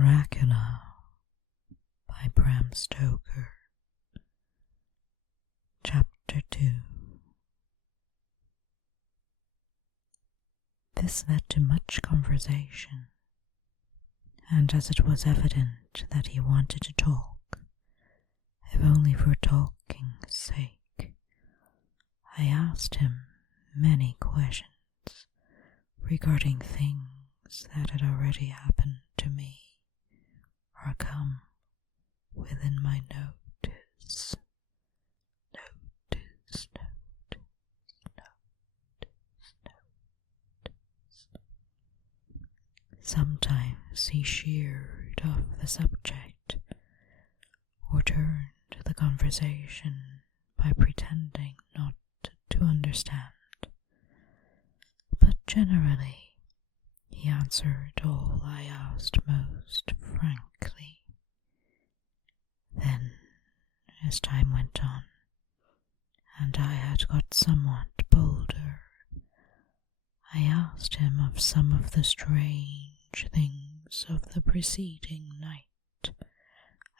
Dracula by Bram Stoker. Chapter 2. This led to much conversation, and as it was evident that he wanted to talk, if only for talking's sake, I asked him many questions regarding things that had already happened to me or come within my notice. Sometimes he sheered off the subject or turned the conversation by pretending not to understand, but generally he answered all I asked most frankly. Then, as time went on, and I had got somewhat bolder, I asked him of some of the strange things of the preceding night,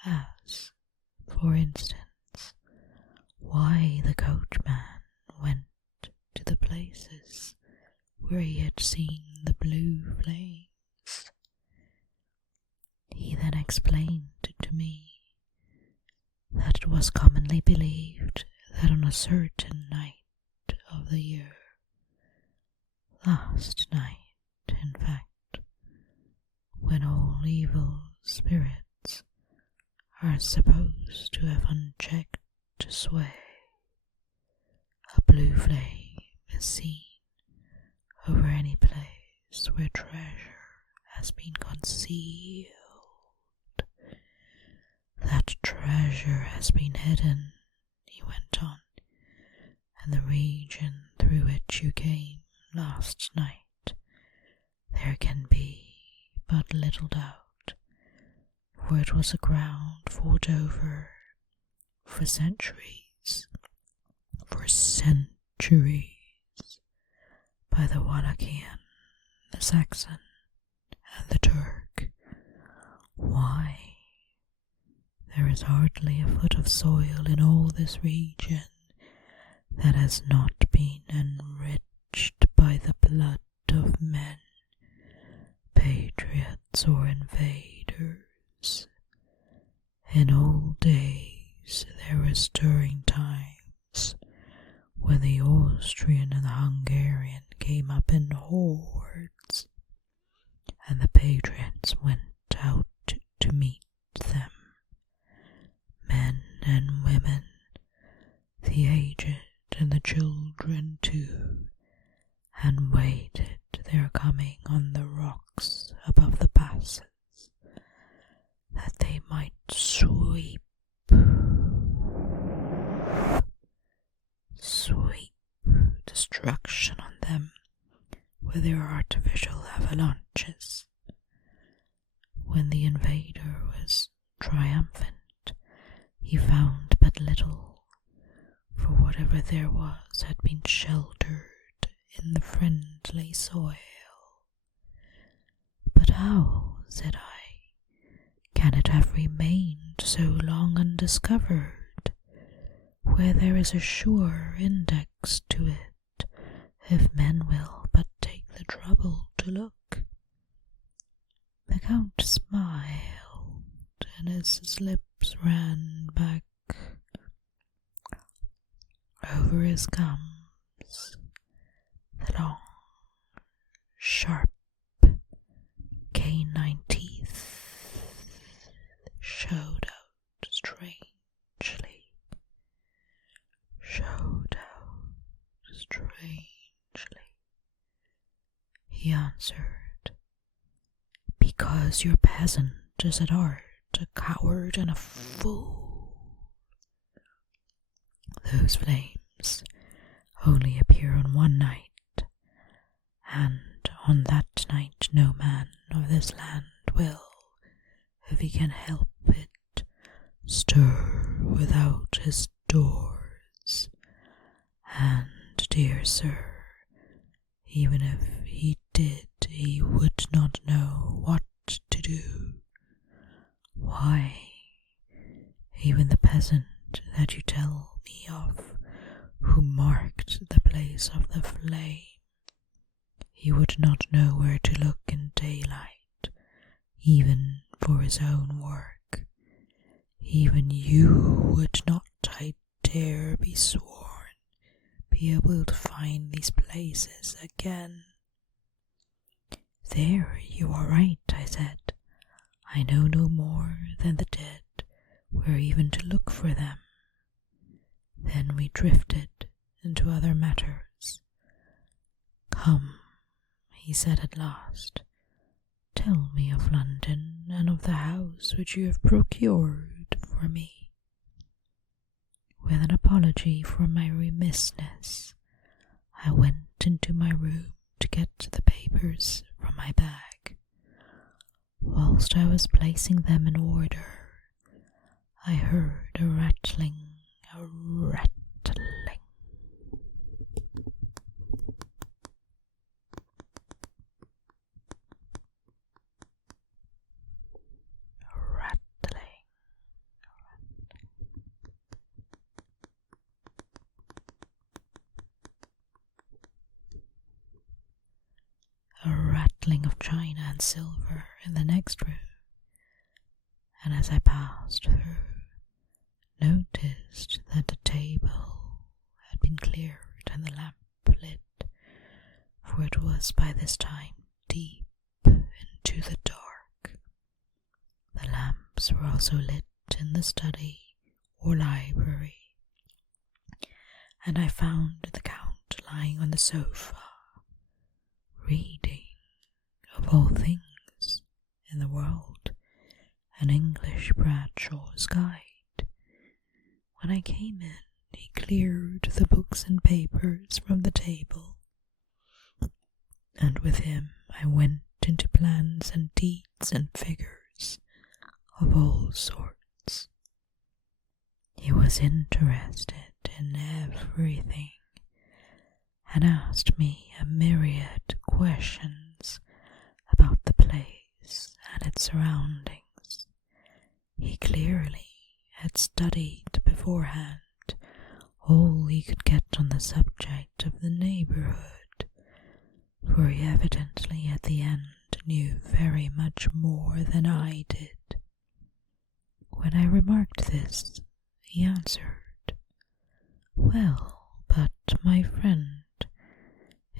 as, for instance, why the coachman went to the places where he had seen the blue flames. He then explained to me that it was commonly believed that on a certain night of the year, last night in fact, when all evil spirits are supposed to have unchecked sway, a blue flame is seen over any place where treasure has been concealed. That treasure has been hidden, he went on, in the region through which you came last night. There can be but little doubt, for it was a ground fought over for centuries, by the Wallachian, the Saxon, and the Turk. Why? There is hardly a foot of soil in all this region that has not been enriched by the blood of men, patriots or invaders. In old days there were stirring times when the Austrian and the Hungarian came up in hordes, and the patriots went out to meet them, men and women, the aged and the children too, and waited their coming on the rocks above the passes, that they might sweep destruction on them with their artificial avalanches. When the invader was triumphant, he found but little, for whatever there was had been sheltered in the friendly soil. But how, said I, can it have remained so long undiscovered, where there is a sure index to it, if men will but take the trouble to look? The Count smiled, and his lips ran back over his gums. The long, sharp, canine teeth showed out strangely. He answered, because your peasant is at heart a coward and a fool. Those flames only appear on one night, and on that night no man of this land will, if he can help it, stir without his doors. And, dear sir, even if he did, he would not know what to do. peasant that you tell me of, who marked the place of the flame. He would not know where to look in daylight, even for his own work. Even you would not, I dare be sworn, be able to find these places again. There you are right, I said. I know no more than the dead where even to look for them. Then we drifted into other matters. Come, he said at last, tell me of London and of the house which you have procured for me. With an apology for my remissness, I went into my room to get the papers from my bag. Whilst I was placing them in order, I heard a rattling. A rattling of china and silver in the next room, and as I passed through, noticed that the table had been cleared and the lamp lit, for it was by this time deep into the dark. The lamps were also lit in the study or library, and I found the Count lying on the sofa, reading, of all things in the world, an English Bradshaw's Guide. When I came in, he cleared the books and papers from the table, and with him I went into plans and deeds and figures of all sorts. He was interested in everything, and asked me a myriad questions about the place and its surroundings. He clearly had studied beforehand all he could get on the subject of the neighbourhood, for he evidently at the end knew very much more than I did. When I remarked this, he answered, "Well, but, my friend,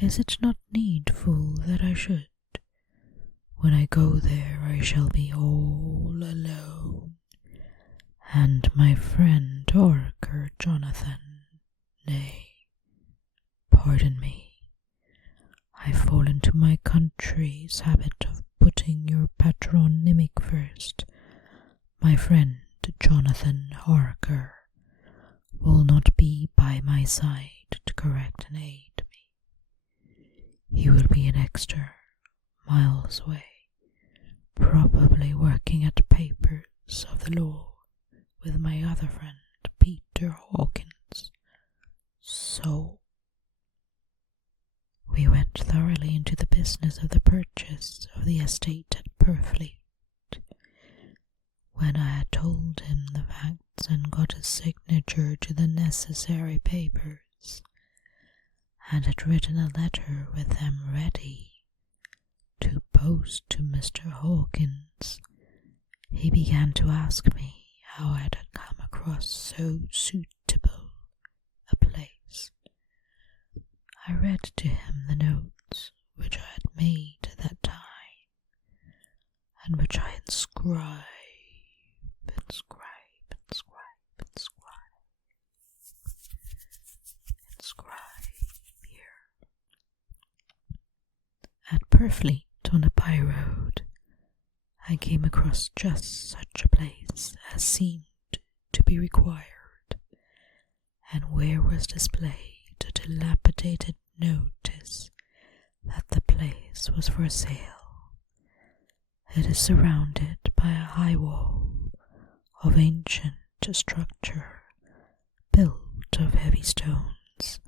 is it not needful that I should? When I go there I shall be all alone, and my friend Orker Jonathan, nay, pardon me, I fall into my country's habit of putting your patronymic first. My friend Jonathan Harker will not be by my side to correct and aid me. He will be in Exeter, miles away, probably working at papers of the law with my other friend Peter Hawkins. So we went thoroughly into the business of the purchase of the estate at Purfleet. When I had told him the facts and got his signature to the necessary papers, and had written a letter with them ready to post to Mr. Hawkins, he began to ask me how I had come across so suitable a place. I read to him the notes which I had made at that time, and which I inscribe here. At Purfleet on the by road, I came across just such a place as seemed to be required, and where was displayed a dilapidated notice that the place was for sale. It is surrounded by a high wall of ancient structure, built of heavy stones,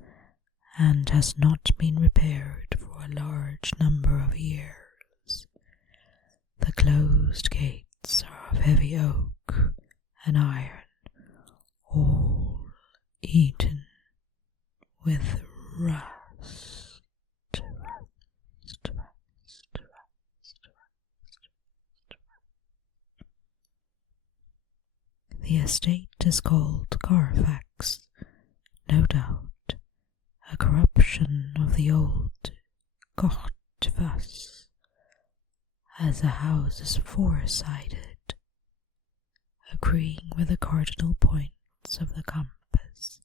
and has not been repaired for a large number of years. The closed gates are of heavy oak and iron, eaten with rust. The estate is called Carfax, no doubt a corruption of the old Cortevas, as the house is four-sided, agreeing with the cardinal points of the compass.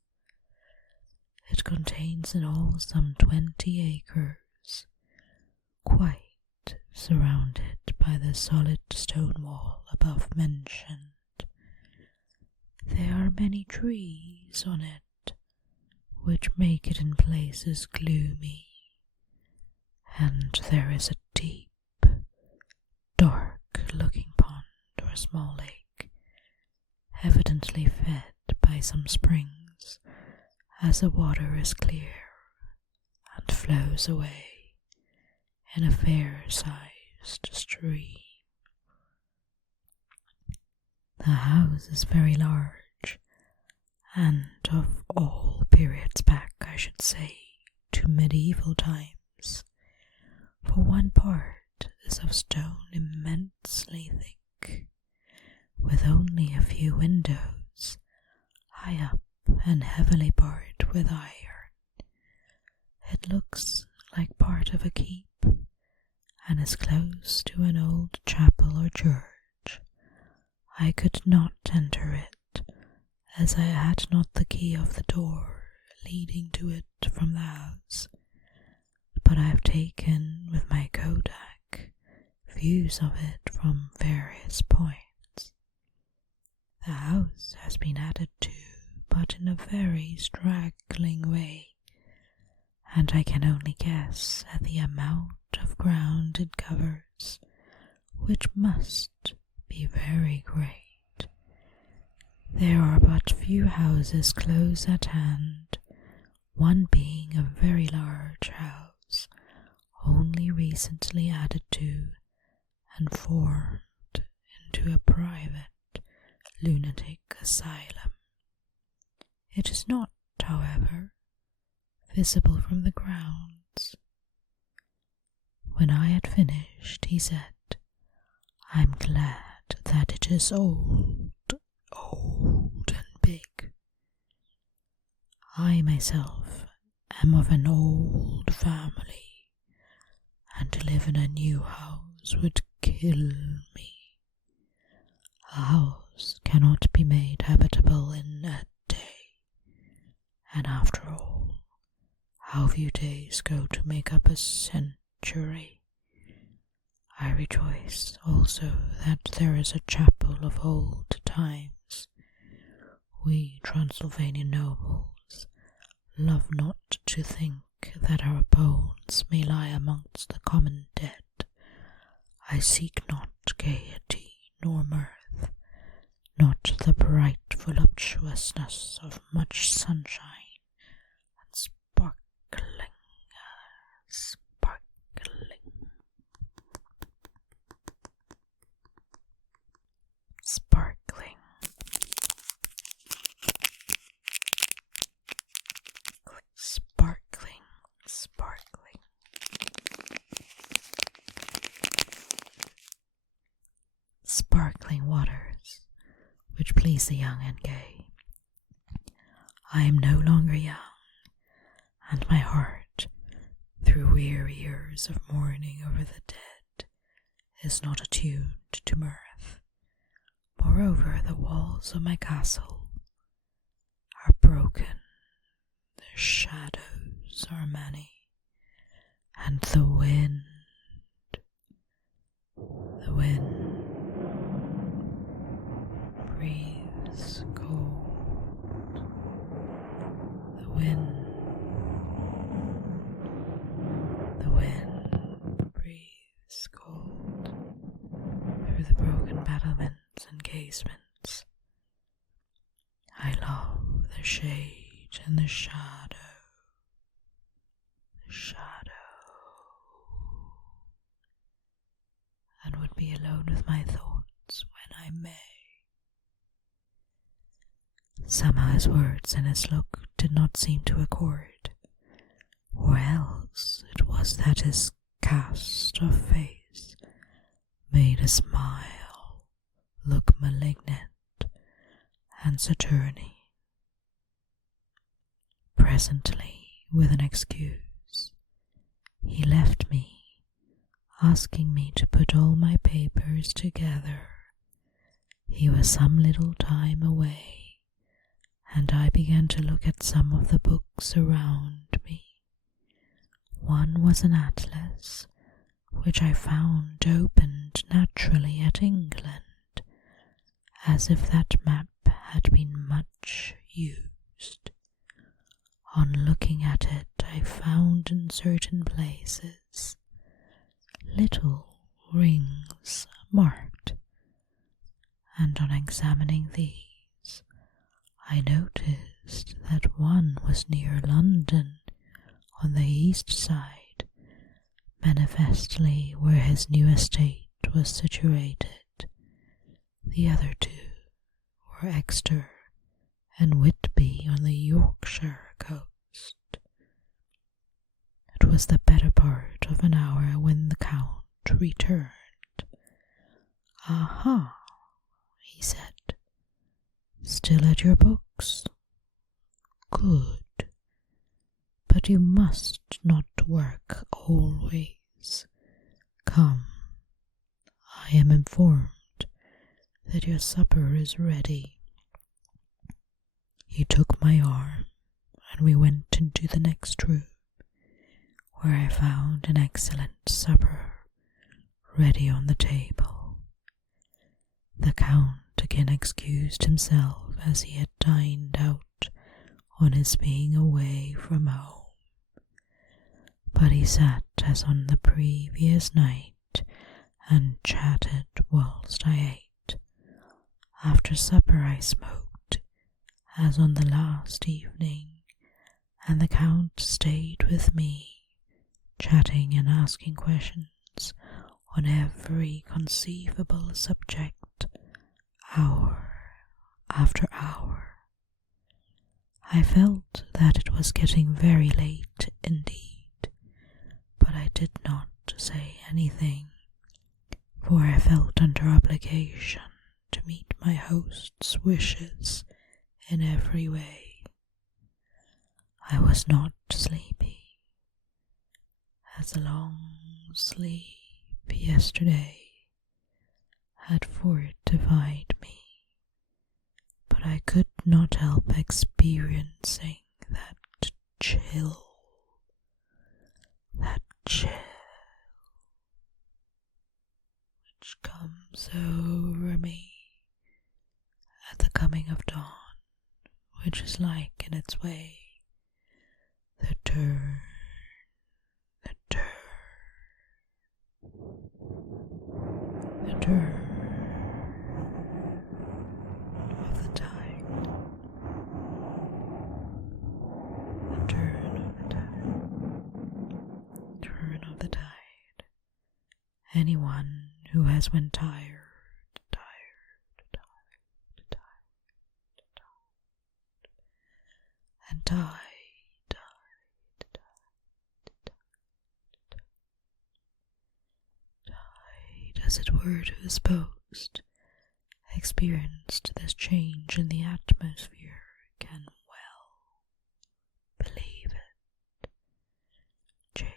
It contains in all some 20 acres, quite surrounded by the solid stone wall above mentioned. There are many trees on it, which make it in places gloomy, and there is a deep, dark-looking pond or small lake, evidently fed by some springs, as the water is clear and flows away in a fair-sized stream. The house is very large, and of all periods back, I should say, to medieval times, for one part is of stone immensely thick, with only a few windows, high up and heavily barred with iron. It looks like part of a keep, and is close to an old chapel or church. I could not enter it, as I had not the key of the door leading to it from the house, but I have taken with my kodak views of it from various points. The house has been added to, but in a very straggling way, and I can only guess at the amount of ground it covers, which must be very great. There are but few houses close at hand, one being a very large house, only recently added to and formed into a private lunatic asylum. It is not, however, visible from the grounds. When I had finished, he said, "I'm glad that it is old and big. I myself am of an old family, and to live in a new house would kill me. A house cannot be made habitable in a day, and after all, how few days go to make up a century. I rejoice also that there is a chapel of old times. We Transylvanian nobles love not to think that our bones may lie amongst the common dead. I seek not gaiety nor mirth, not the bright voluptuousness of much sunshine and sparkling. Sparkling waters, which please the young and gay. I am no longer young, and my heart, through weary years of mourning over the dead, is not attuned to mirth. Moreover, the walls of my castle are broken, their shadows are many, and the wind breathes cold. The wind breathes cold through the broken battlements and casements. I love the shade and the shadow, and would be alone with my thoughts when I may. Somehow his words and his look did not seem to accord, or else it was that his cast of face made a smile look malignant and saturnine. Presently, with an excuse, he left me, asking me to put all my papers together. He was some little time away, and I began to look at some of the books around me. One was an atlas, which I found opened naturally at England, as if that map had been much used. On looking at it, I found in certain places little rings marked, and on examining these, I noticed that one was near London on the east side, manifestly where his new estate was situated. The other two were Exeter and Whitby on the Yorkshire coast. It was the better part of an hour when the Count returned. "Aha," he said. "Still at your books? Good. But you must not work always. Come, I am informed that your supper is ready." He took my arm, and we went into the next room, where I found an excellent supper ready on the table. The Count again excused himself, as he had dined out on his being away from home, but he sat as on the previous night and chatted whilst I ate. After supper I smoked, as on the last evening, and the Count stayed with me, chatting and asking questions on every conceivable subject, hour after hour. I felt that it was getting very late indeed, but I did not say anything, for I felt under obligation to meet my host's wishes in every way. I was not sleepy, as a long sleep yesterday had fortified me, but I could not help experiencing that chill which comes over me at the coming of dawn, which is like in its way the turn of the tide. The turn of the tide. Anyone who has when tired, and died, as it were to his post, experienced this change in the atmosphere, can well believe it. Change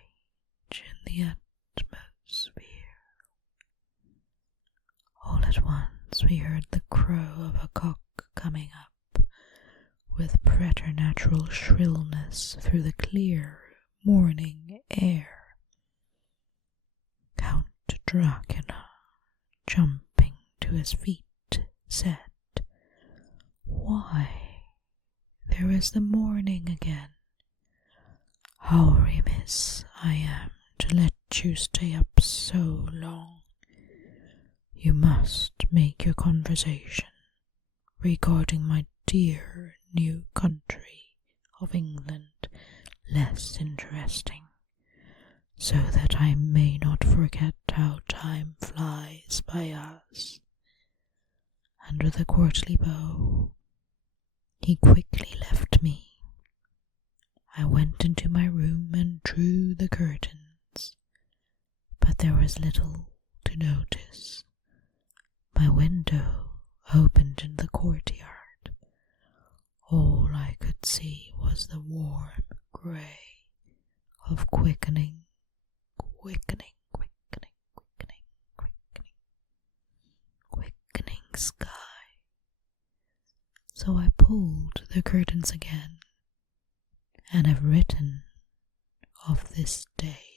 in the atmosphere. All at once we heard the crow of a cock coming up with preternatural shrillness through the clear morning air. Count Dracula, jumping to his feet, said, "Why, there is the morning again. How remiss I am to let you stay up so long. You must make your conversation regarding my dear new country of England less interesting, so that I may not forget how time flies by us." And with a courtly bow, He quickly left me. I went into my room and drew the curtains, but there was little to notice. My window opened in the courtyard. All I could see was the warm grey of quickening sky. So I pulled the curtains again and have written of this day.